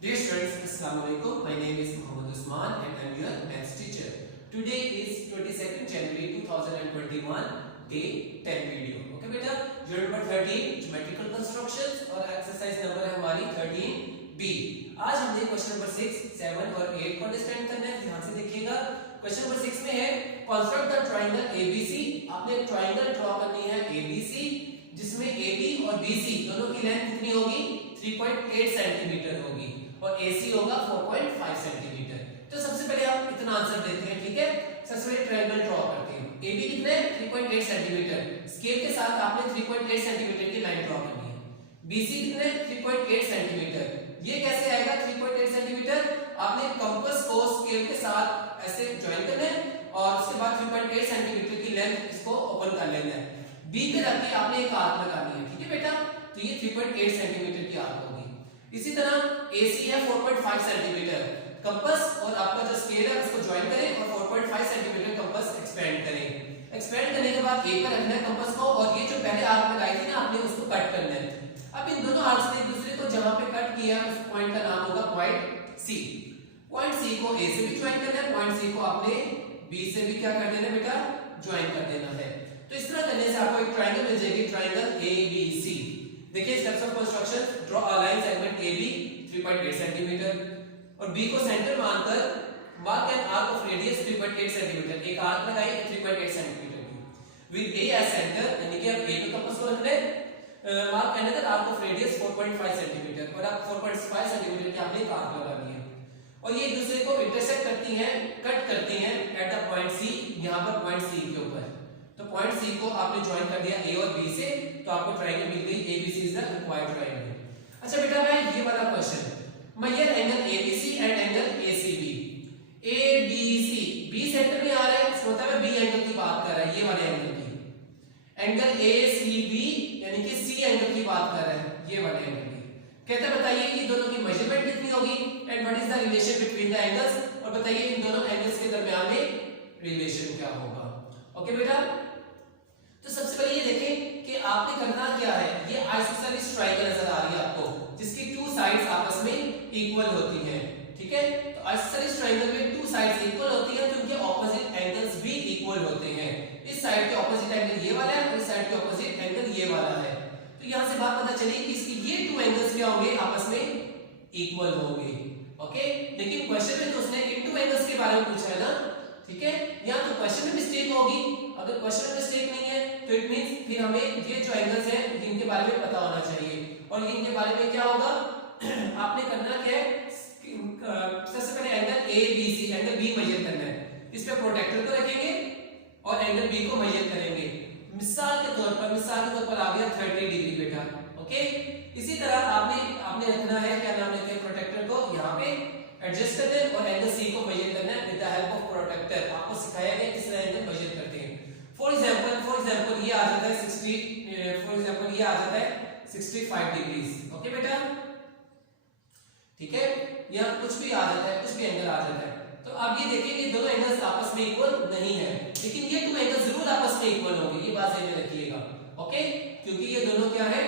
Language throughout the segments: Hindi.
Dear students, Assalamu alaikum. My name is Muhammad Usman and I am your maths teacher. Today is 22nd January 2021, day 10 video. Okay बेटा, unit number 13 geometrical constructions और exercise number है हमारी 13B. आज हमने क्वेश्चन नंबर 6, 7 और 8 को अंडरस्टैंड करना है. ध्यान से देखिएगा. क्वेश्चन नंबर 6 में है कंस्ट्रक्ट द ट्रायंगल ABC. आपने एक ट्रायंगल ड्रॉ करनी है ABC जिसमें AB और BC दोनों की लेंथ कितनी होगी? 3.8 सेंटीमीटर होगी और AC होगा 4.5 सेंटीमीटर. तो सबसे पहले आप इतना आंसर देते हैं, ठीक है. सबसे पहले ट्रायंगल ड्रॉ करते हैं. AB कितने? 3.8 सेंटीमीटर. स्केल के साथ आपने 3.8 सेंटीमीटर की लाइन ड्रॉ करनी है. BC कितने? 3.8 सेंटीमीटर. ये कैसे आएगा 3.8 सेंटीमीटर? आपने कंपास को स्केल के साथ ऐसे ज्वाइन करना है और उसके बाद 3.8 सेंटीमीटर की लेंथ इसको ओपन कर लेना है. B पे रख के आपने एक आर्क लगानी है, ठीक है बेटा. तो ये 3.8 सेंटीमीटर की आर्क होगी. इसी तरह AC है 4.5 सेंटीमीटर. कंपास और आपका जो स्केल है उसको ज्वाइन करें और 4.5 सेंटीमीटर कंपास एक्सपेंड करें. एक्सपेंड करने के बाद A पर रखना है कंपास को और ये जो पहले आर्क लगाई थी ना आपने उसको कट करना है. अब इन दोनों आर्क्स ने एक दूसरे को जहां पे कट किया उस पॉइंट का नाम होगा पॉइंट C. पॉइंट C को A से भी ज्वाइन करना है, पॉइंट C को आपने B से भी क्या कर देना बेटा? ज्वाइन कर देना है. तो इस तरह करने से आपको एक ट्रायंगल मिल जाएगी, ट्रायंगल ABC. देखिए steps of construction. Draw a line segment AB 3.8 centimetre और B को सेंटर मानकर mark an arc of radius 3.8 centimetre. एक आर्क लगाइए 3.8 सेंटीमीटर की विद A एज सेंटर, यानी कि आप A पे कंपास को रख लें. Mark another arc of radius 4.5 centimetre और आप 4.5 सेंटीमीटर की आपने एक आर्क लगानी है और ये एक दूसरे को इंटरसेक्ट करती हैं, कट करती हैं एट द पॉइंट C. यहां पर पॉइंट C के ऊपर तो पॉइंट C को आपने ज्वाइन कर दिया A और B से, तो आपको ट्रायंगल मिल गई ABC is the required triangle. अच्छा बेटा मैं ये वाला question measure angle ABC and angle ACB. ABC B centre में आ रहा है, इसका मतलब B एंगल की बात कर रहा है, ये वाले एंगल की. एंगल ACB यानी कि C एंगल की बात कर रहा है, ये वाले एंगल की. कहता बताइए कि दोनों की मेजरमेंट कितनी होगी and what is the relation between the angles, और बताइए इन दोनों एंगल्स के दरमियान में रिलेशन क्या होगा. ओके बेटा, तो सबसे पहले ये देखें कि आपने करना क्या है. ये आइसोसेलेस ट्रायंगल नजर आ रही है आपको जिसकी टू साइड्स आपस में इक्वल होती हैं, ठीक है. तो आइसोसेलेस ट्रायंगल में टू साइड्स इक्वल होती हैं तो उनके ऑपोजिट एंगल्स भी इक्वल होते हैं. इस साइड के ऑपोजिट एंगल ये वाला है और इस साइड के ऑपोजिट एंगल ये वाला है. तो यहां से बात पता चली कि इसकी ये टू एंगल्स क्या होंगे, आपस में इक्वल होंगे. ओके, लेकिन क्वेश्चन में तो उसने इन टू एंगल्स के बारे में पूछा है ना, ठीक है. यहां तो क्वेश्चन में मिस्टेक होगी. अगर क्वेश्चन में मिस्टेक नहीं है तो इट मींस फिर हमें ये जो एंगल्स हैं इनके बारे में पता होना चाहिए और इनके बारे में क्या होगा आपने करना क्या है. सबसे पहले angle ABC angle B measure करना है. इस पे प्रोटेक्टर को रखेंगे और एंगल B को मेजर करेंगे. मिसाल के तौर पर आ गया 30 डिग्री बेटा. ओके, इसी तरह आपने रखना है, क्या नाम लेते हैं, प्रोटेक्टर को यहां पे एडजस्ट कर दें और एंगल C को मेजर करना है with the help of protractor. आपको सिखाया गया किस तरह एंगल मेजर करते हैं. फॉर एग्जांपल ये आ जाता है 65 डिग्रीज. ओके बेटा, ठीक है. यहां कुछ भी आ जाता है, कुछ भी एंगल आ जाता है. तो आप ये देखिए कि दोनों एंगल्स आपस में इक्वल नहीं है, लेकिन ये टू एंगल्स जरूर आपस में इक्वल होंगे, ये बात ध्यान में रखिएगा. ओके, क्योंकि ये दोनों क्या है,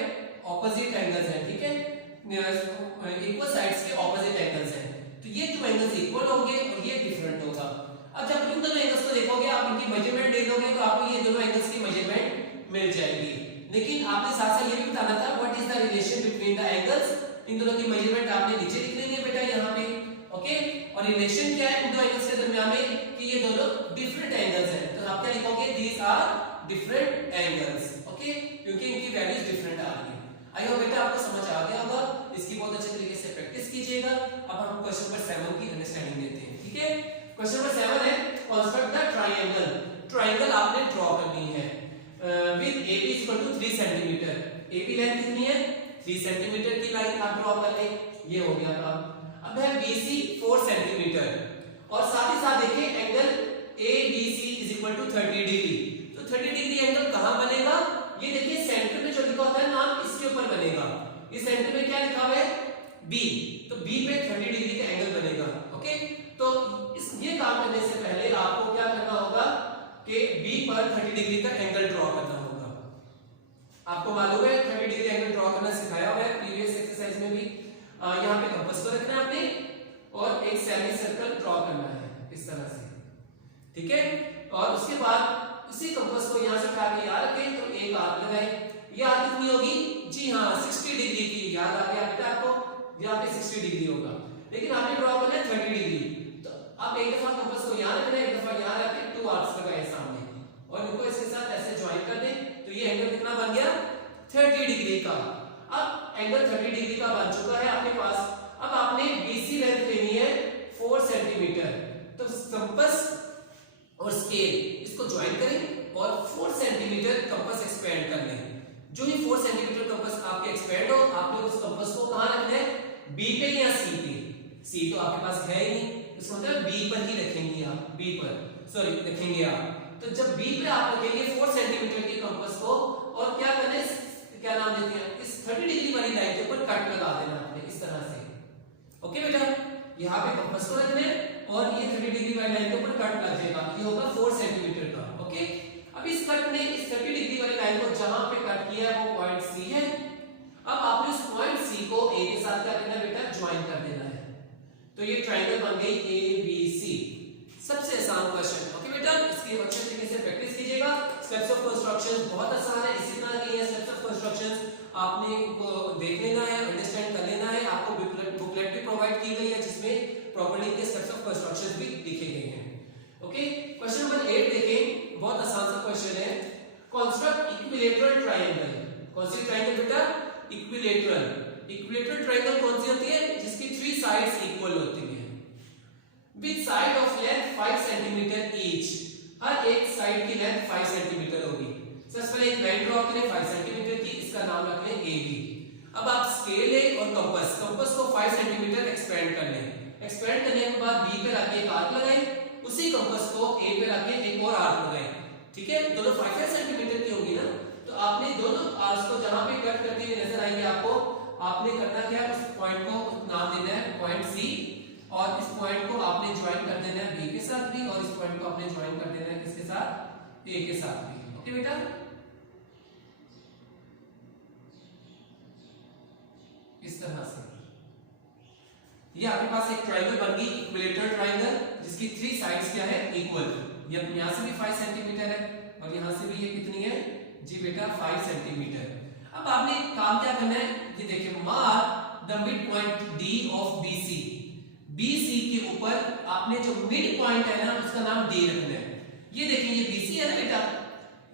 ऑपोजिट एंगल्स हैं, ठीक है. इक्वल साइड्स के ऑपोजिट एंगल्स हैं, तो ये टू एंगल्स इक्वल होंगे और ये डिफरेंट होगा. अब जब इन दोनों एंगल्स को देखोगे, आप इनकी मेजरमेंट ले लोगे तो आपको ये दोनों एंगल्स की मेजरमेंट मिल जाएगी. लेकिन आपने साथ साथ ये भी बताना था what is the relation between the angles. इन दोनों की मेजरमेंट आपने नीचे लिख लेनी है बेटा यहाँ पे. ओके, और रिलेशन क्या है इन दो एंगल्स के दरमियान में कि ये दोनों डिफरेंट एंगल्स हैं. तो आप क्या लिखोगे, these are different angles. Okay, क्योंकि इनकी वैल्यूज डिफरेंट आ रही है. आई होप बेटा आपको समझ आ गया होगा. इसकी बहुत अच्छे तरीके से प्रैक्टिस कीजिएगा. अब हम क्वेश्चन नंबर 7 की अंडरस्टैंडिंग लेते हैं, ठीक है. क्वेश्चन नंबर 7 है कंस्ट्रक्ट द ट्रायंगल. ट्रायंगल आपने ड्रॉ करनी है with AB = 3 centimetre. AB length कितनी है, 3 सेंटीमीटर की लाइन आप ड्रॉ कर लें. ये हो गया काम. अब है BC 4 सेंटीमीटर और साथ ही साथ देखिए एंगल ABC = 30 डिग्री. तो 30 डिग्री एंगल कहां बनेगा, ये देखिए सेंटर में जो लिखा होता है नाम इसके ऊपर बनेगा. इस सेंटर में क्या लिखा हुआ है, B. तो B पे 30 डिग्री का एंगल बनेगा. ओके, तो ये काम करने से पहले आपको क्या करना होगा कि B पर 30 डिग्री का एंगल ड्रॉ करना होगा. आपको मालूम है 30 डिग्री एंगल ड्रॉ करना सिखाया हुआ है प्रीवियस एक्सरसाइज में भी. यहाँ पे कंपास को रखना है आपने और एक सेमी सर्कल ड्रॉ करना है इस तरह से, ठीक है। और उसके बाद उसी कंपास को यहाँ से उठा के यहाँ रखें तो एक आर्क लगाए। ये आर्क कितनी होगी? जी हाँ 60 डिग्री की, याद आ गया बेटा आपको, यहाँ पे 60 डिग्री होगा, लेकिन आपने ड्रॉ करना है 30 डिग्री। तो आप एक दफा कंपास को यहाँ रखना है, एक दफा यहाँ रख के 2 आर्क्स लगाए सामने और इनको इसके साथ ऐसे ज्वाइन कर दें तो ये एंगल कितना बन गया? 30 डिग्री का। अब एंगल 30 डिग्री का बन चुका है आपके पास। अब आपने BC लेंथ लेनी है 4 सेंटीमीटर। तो कंपास और स्केल इसको ज्वाइन करें और 4 सेंटीमीटर कंपास एक्सपेंड कर लें। जो ही 4 सेंटीमीटर कंपास आपके एक्सपेंड हो, आपने उस कंपास को कहां रखना है? B पे या C पे? C तो आपके पास है ही नहीं, इसका मतलब B पर ही रखेंगे आप, B पर सॉरी रखेंगे आप। तो जब B पे आप रखेंगे 4 सेंटीमीटर के कंपास को और क्या करना है, क्या नाम देते हैं, इस 30 डिग्री वाली लाइन के ऊपर कट लगा देना आपने इस तरह से। ओके बेटा, यहाँ पे कंपास को रखना है और ये 30 डिग्री वाली लाइन के ऊपर कट लग जाएगा, ये होगा 4 सेंटीमीटर का। ओके, अब इस कट ने इस 30 डिग्री वाली लाइन को जहां पे कट किया है वो पॉइंट C है। अब आपने उस पॉइंट C को A के साथ क्या करना है बेटा? ज्वाइन कर देना है। तो ये ट्रायंगल बन गई ABC। सबसे आसान क्वेश्चन। ओके बेटा, इसकी अच्छे तरीके से प्रैक्टिस कीजिएगा। स्टेप्स ऑफ कंस्ट्रक्शन बहुत आसान है, इसी तरह के ये स्टेप्स ऑफ कंस्ट्रक्शन आपने देख लेना है, अंडरस्टैंड कर लेना है। आपको बुकलेट भी प्रोवाइड की गई है जिसमें प्रॉपर्ली के स्टेप्स ऑफ कंस्ट्रक्शन भी लिखे गए हैं। ओके, क्वेश्चन नंबर 8 देखें, बहुत आसान सा क्वेश्चन है। Construct equilateral triangle. कौन सी ट्रायंगल बेटा? इक्विलैटरल। इक्विलैटरल ट्रायंगल कौन सी होती है? जिसकी 3 साइड्स इक्वल होती है with side of length 5 centimetre each. हर एक साइड की लेंथ 5 सेंटीमीटर होगी। सबसे पहले एक लाइन ड्रॉ करें 5 सेंटीमीटर की, इसका नाम रख लें AB। अब आप स्केल लें और कंपास को 5 सेंटीमीटर एक्सपेंड कर लें। एक्सपेंड करने के बाद B पे रख के एक आर्क लगाएं, उसी कंपास को A पे रख के एक और आर्क लगाएं। ठीक है, दोनों 5 सेंटीमीटर की होगी ना, तो आपने दोनों आर्क्स को जहां पे कट करते हुए नजर आएंगे आपको, आपने करना क्या है, उस पॉइंट को नाम देना है पॉइंट C और इस पॉइंट को आपने ज्वाइन कर देना है B के साथ भी और इस पॉइंट को आपने ज्वाइन कर देना है किसके साथ? A के साथ भी। ओके बेटा, इस तरह से ये आपके पास एक ट्रायंगल बन गई, इक्विलैटरल ट्रायंगल, जिसकी 3 साइड्स क्या है? इक्वल। ये यहां से भी 5 सेंटीमीटर है और यहां से भी ये कितनी है जी बेटा? 5 सेंटीमीटर। अब आपने काम क्या करना है, ये देखिए, mark the mid point D of BC। BC के ऊपर आपने जो मिड पॉइंट है ना, उसका नाम D रखना है। ये देखिए, ये BC है ना बेटा,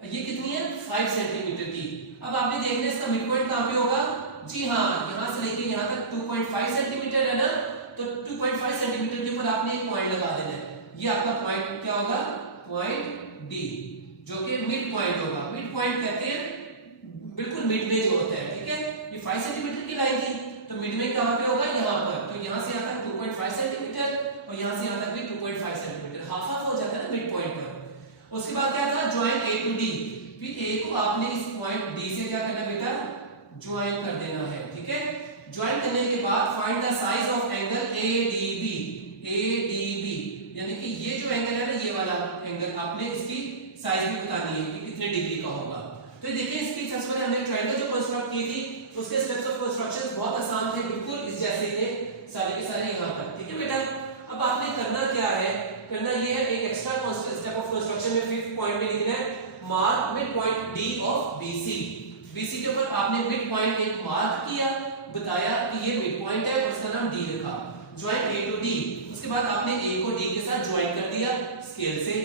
ये कितनी है? 5 सेंटीमीटर की। अब आपने देखना है इसका मिड पॉइंट कहां पे होगा? जी हाँ, यहां से लेके यहां तक 2.5 सेंटीमीटर है ना, तो 2.5 सेंटीमीटर के ऊपर आपने एक पॉइंट लगा देना है। ये आपका पॉइंट क्या होगा? पॉइंट D, जो कि मिड पॉइंट होगा। मिड पॉइंट कहते हैं बिल्कुल मिड में जो होता है। ठीक है, ये 5 सेंटीमीटर की लाइन थी, तो मिड में कहां पे होगा? यहां पर। तो यहां से यहां तक 2.5 सेंटीमीटर और यहां से यहां तक भी 2.5 सेंटीमीटर, हाफ हाफ हो जाता है ना मिड पॉइंट पर। उसके बाद क्या था? Join A to D। फिर A को आपने इस पॉइंट D से क्या करना है बेटा? ज्वाइन कर देना है। ठीक है, ज्वाइन करने के बाद find the size of angle ADB। ADB यानी कि ये जो एंगल है ना, ये वाला एंगल, आपने इसकी साइज भी बतानी है कि कितने डिग्री का होगा। तो देखिए, इसकी सबसे पहले हमने ट्रायंगल जो कंस्ट्रक्ट की थी, उसके स्टेप्स ऑफ कंस्ट्रक्शन बहुत आसान थे, बिल्कुल इस जैसे थे सारे के सारे यहां पर। ठीक है बेटा, अब आपने करना क्या है? करना ये है, एक एक्स्ट्रा स्टेप ऑफ कंस्ट्रक्शन में 5th पॉइंट में लिखना है mark mid point D of BC। BC के ऊपर आपने मिड पॉइंट एक मार्क किया, बताया कि ये मिड पॉइंट है और उसका नाम D रखा। ज्वाइन A टू D, उसके बाद आपने A को D के साथ ज्वाइन कर दिया स्केल से।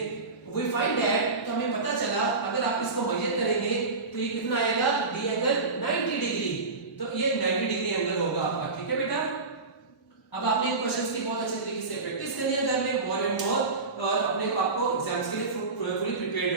वी फाइंड दैट, तो हमें पता चला अगर आप इसको मेजर करेंगे तो ये कितना आएगा? D angle 90 degree. तो ये 90 डिग्री एंगल होगा आपका। ठीक है बेटा, अब आपने क्वेश्चंस की बहुत अच्छे तरीके से प्रैक्टिस करनी है घर में, मोर एंड मोर, और अपने आप को एग्जाम्स के लिए फुली प्रिपेयर्ड